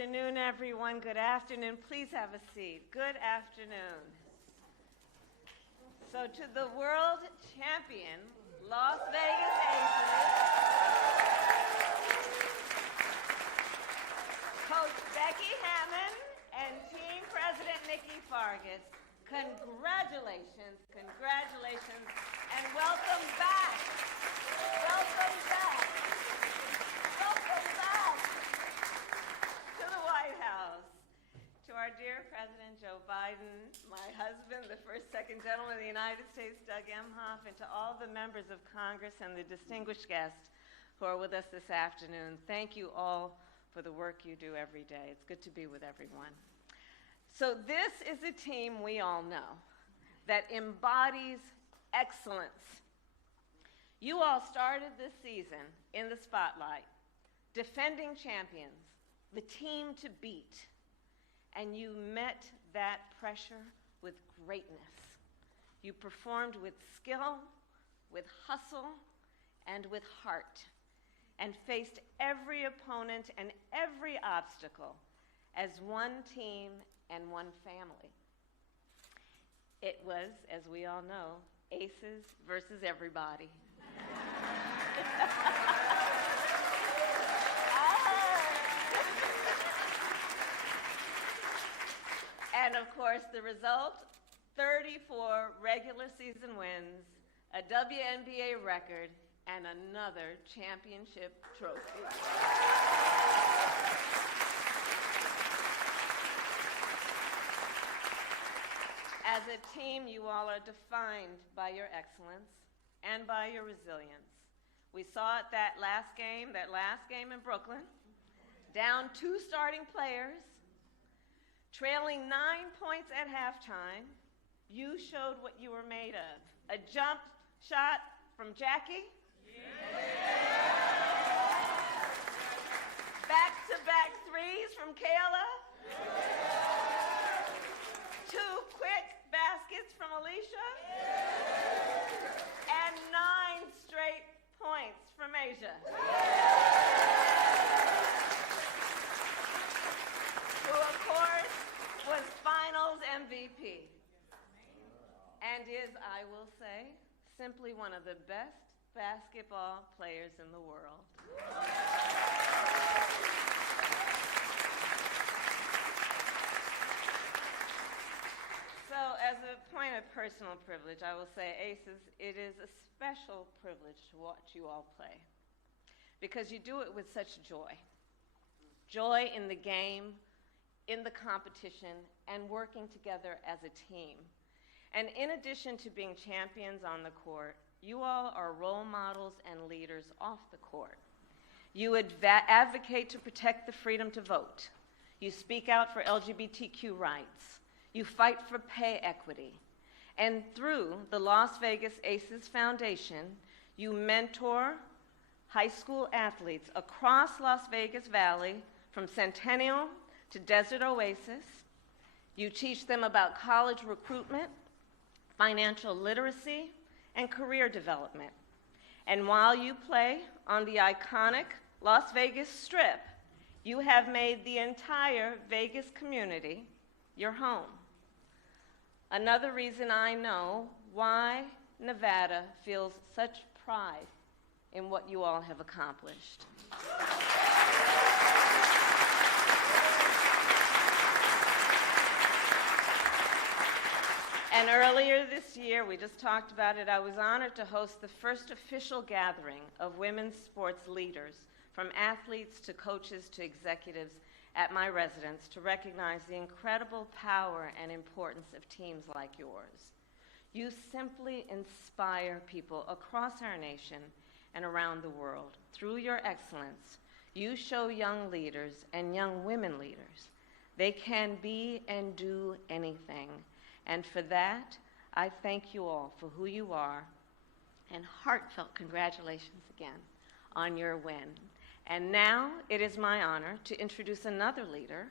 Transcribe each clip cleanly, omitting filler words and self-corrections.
afternoon, everyone. Good afternoon. Please have a seat. Good afternoon. So to the world champion, Las Vegas Aces, Coach Becky Hammond and Team President Nikki Fargas, congratulations, congratulations, and welcome back. Welcome back. Welcome back to the White House. To our dear President Joe Biden, my husband, the first second gentleman of the United States, Doug Emhoff, and to all the members of Congress and the distinguished guests who are with us this afternoon, thank you all for the work you do every day. It's good to be with everyone. So this is a team we all know that embodies excellence. You all started this season in the spotlight, defending champions, the team to beat, and you met that pressure with greatness. You performed with skill, with hustle, and with heart, and faced every opponent and every obstacle as one team and one family. It was, as we all know, aces versus everybody. And of course, the result, 34 regular season wins, a WNBA record, and another championship trophy. As a team, you all are defined by your excellence and by your resilience. We saw it that last game in Brooklyn, down 2 starting players, trailing 9 points at halftime. You showed what you were made of. A jump shot from Jackie. Back-to-back threes from Kayla. 2 quick baskets from Alicia. And 9 straight points from Asia. Who, of course, was Finals MVP. And is, I will say, simply one of the best basketball players in the world. So, as a point of personal privilege, I will say, Aces, it is a special privilege to watch you all play, because you do it with such joy. Joy in the game, in the competition, and working together as a team. And in addition to being champions on the court, you all are role models and leaders off the court. You advocate to protect the freedom to vote. You speak out for LGBTQ rights. You fight for pay equity. And through the Las Vegas Aces Foundation, you mentor high school athletes across Las Vegas Valley, from Centennial to Desert Oasis. You teach them about college recruitment, financial literacy, and career development. And while you play on the iconic Las Vegas Strip, you have made the entire Vegas community your home. Another reason I know why Nevada feels such pride in what you all have accomplished. And earlier this year, we just talked about it, I was honored to host the first official gathering of women's sports leaders, from athletes to coaches to executives, at my residence to recognize the incredible power and importance of teams like yours. You simply inspire people across our nation and around the world. Through your excellence, you show young leaders and young women leaders they can be and do anything. And for that, I thank you all for who you are, and heartfelt congratulations again on your win. And now it is my honor to introduce another leader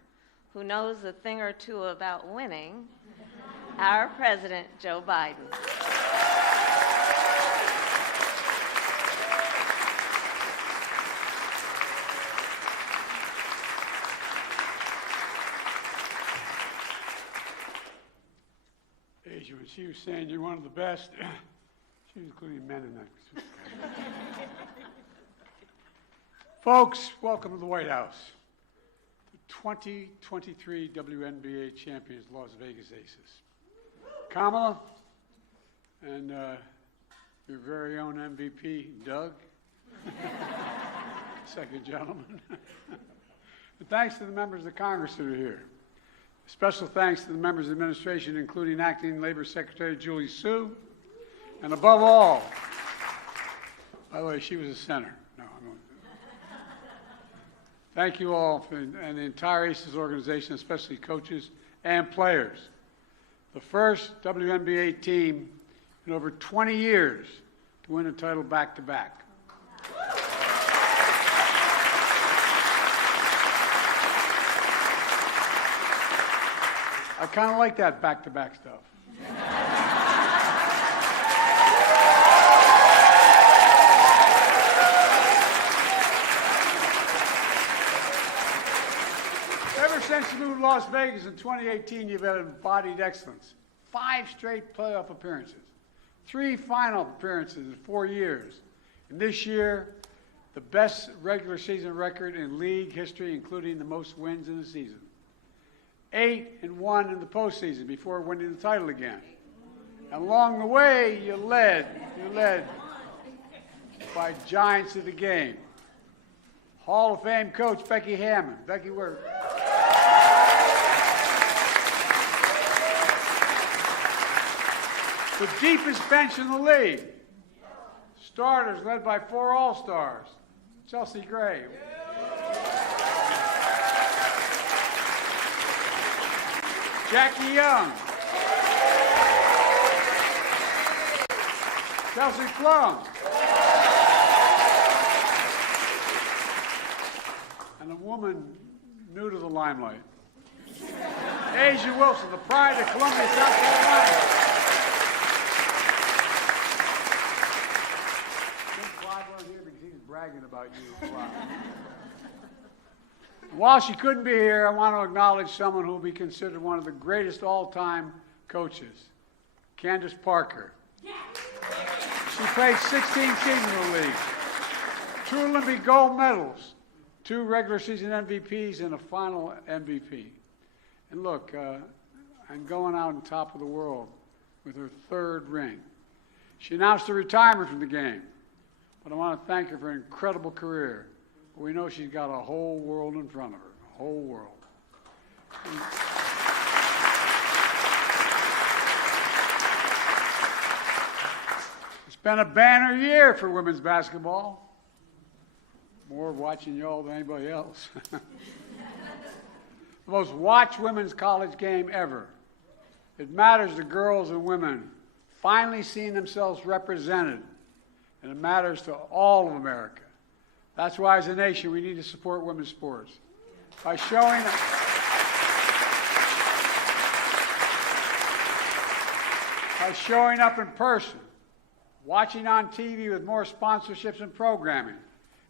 who knows a thing or two about winning, our President, Joe Biden. she was saying you're one of the best, she was including men in that. Folks, welcome to the White House. The 2023 WNBA champions, Las Vegas Aces. Kamala, and your very own MVP, Doug, second gentleman. And thanks to the members of Congress that are here. Special thanks to the members of the administration, including Acting Labor Secretary Julie Su, and above all, by the way, she was a senator. No, I'm going to. Thank you all and the entire ACES organization, especially coaches and players. The first WNBA team in over 20 years to win a title back-to-back. I kind of like that back-to-back stuff. Ever since you moved to Las Vegas in 2018, you've had embodied excellence. 5 straight playoff appearances, 3 final appearances in 4 years. And this year, the best regular season record in league history, including the most wins in a season. 8-1 in the postseason before winning the title again. And along the way, you led by giants of the game. Hall of Fame coach Becky Hammond. Becky, where? The deepest bench in the league. Starters led by 4 All-Stars. Chelsea Gray. Jackie Young. Chelsea Plum. And a woman new to the limelight. Asia Wilson, the pride of Columbia, South Carolina. Clive wasn't here because he's bragging about you a lot. While she couldn't be here, I want to acknowledge someone who will be considered one of the greatest all-time coaches, Candace Parker. She played 16 seasons in the league, 2 Olympic gold medals, 2 regular season MVPs, and a final MVP. And look, I'm going out on top of the world with her 3rd ring. She announced her retirement from the game, but I want to thank her for an incredible career. We know she's got a whole world in front of her, a whole world. It's been a banner year for women's basketball. More watching y'all than anybody else. The most watched women's college game ever. It matters to girls and women finally seeing themselves represented, and it matters to all of America. That's why, as a nation, we need to support women's sports by showing up in person, watching on TV with more sponsorships and programming,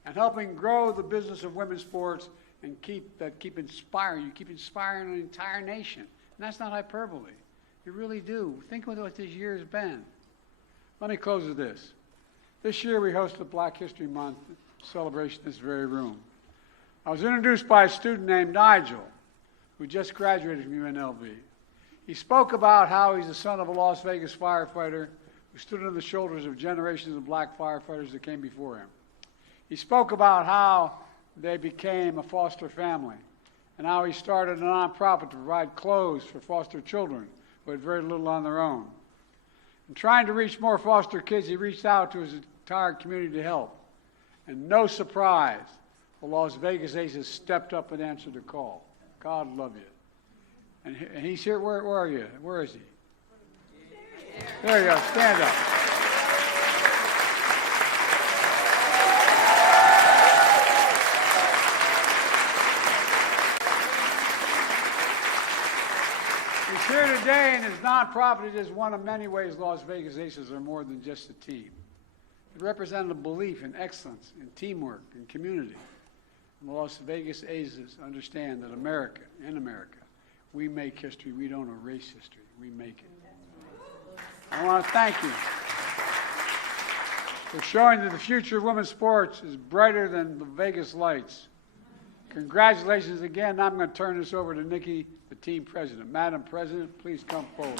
and helping grow the business of women's sports and keep inspiring. You keep inspiring an entire nation. And that's not hyperbole. You really do. Think of what this year has been. Let me close with this. This year we hosted Black History Month celebration in this very room. I was introduced by a student named Nigel, who just graduated from UNLV. He spoke about how he's the son of a Las Vegas firefighter who stood on the shoulders of generations of black firefighters that came before him. He spoke about how they became a foster family and how he started a nonprofit to provide clothes for foster children who had very little on their own. In trying to reach more foster kids, he reached out to his entire community to help. And no surprise, the Las Vegas Aces stepped up and answered the call. God love you. And he's here. Where are you? Where is he? There you go. Stand up. He's here today, and his nonprofit is one of many ways Las Vegas Aces are more than just a team. It represented a belief in excellence, in teamwork, in community. And the Las Vegas Aces understand that in America, we make history. We don't erase history. We make it. I want to thank you for showing that the future of women's sports is brighter than the Vegas lights. Congratulations again. I'm going to turn this over to Nikki, the team president. Madam President, please come forward.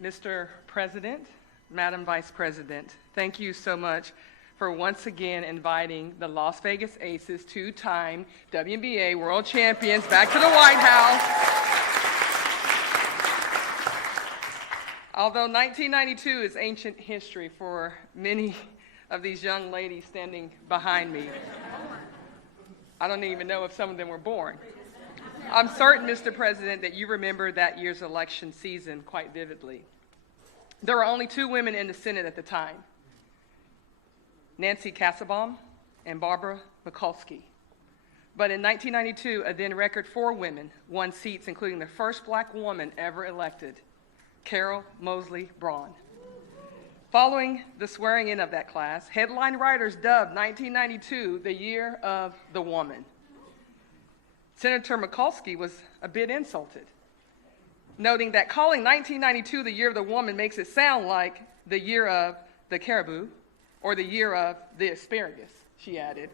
Mr. President, Madam Vice President, thank you so much for once again inviting the Las Vegas Aces, two-time WNBA World Champions, back to the White House. Although 1992 is ancient history for many of these young ladies standing behind me, I don't even know if some of them were born. I'm certain, Mr. President, that you remember that year's election season quite vividly. There were only two women in the Senate at the time, Nancy Kassebaum and Barbara Mikulski. But in 1992, a then record 4 women won seats, including the first black woman ever elected, Carol Moseley Braun. Following the swearing in of that class, headline writers dubbed 1992 the year of the woman. Senator Mikulski was a bit insulted, noting that calling 1992 the year of the woman makes it sound like the year of the caribou or the year of the asparagus, she added.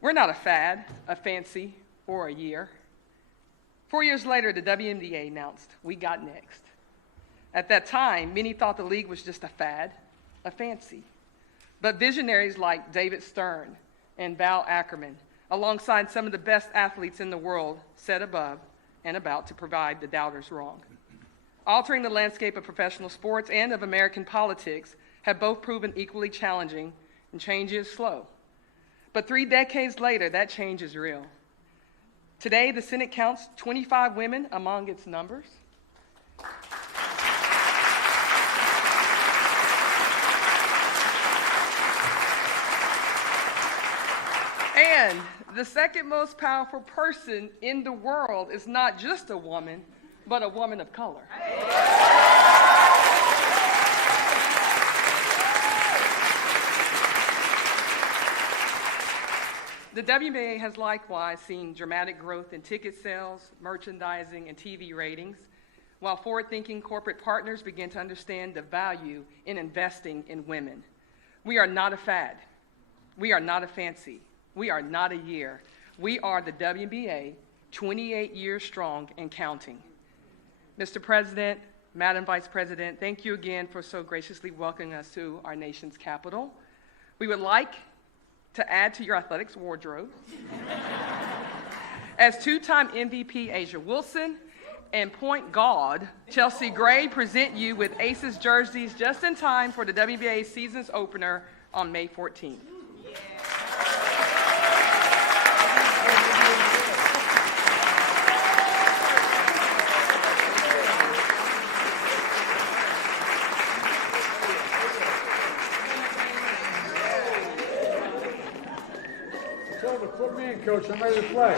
We're not a fad, a fancy, or a year. 4 years later, the WNBA announced, "We got next." At that time, many thought the league was just a fad, a fancy. But visionaries like David Stern and Val Ackerman, alongside some of the best athletes in the world, set above and about to provide the doubters wrong. Altering the landscape of professional sports and of American politics have both proven equally challenging, and change is slow. But 3 decades later, that change is real. Today, the Senate counts 25 women among its numbers. And the second most powerful person in the world is not just a woman, but a woman of color. The WNBA has likewise seen dramatic growth in ticket sales, merchandising, and TV ratings, while forward-thinking corporate partners begin to understand the value in investing in women. We are not a fad. We are not a fancy. We are not a year. We are the WNBA, 28 years strong and counting. Mr. President, Madam Vice President, thank you again for so graciously welcoming us to our nation's capital. We would like to add to your athletics wardrobe as two-time MVP Asia Wilson and point guard Chelsea Gray present you with Aces jerseys just in time for the WNBA season's opener on May 14th. Put me in, Coach. I'm ready to play.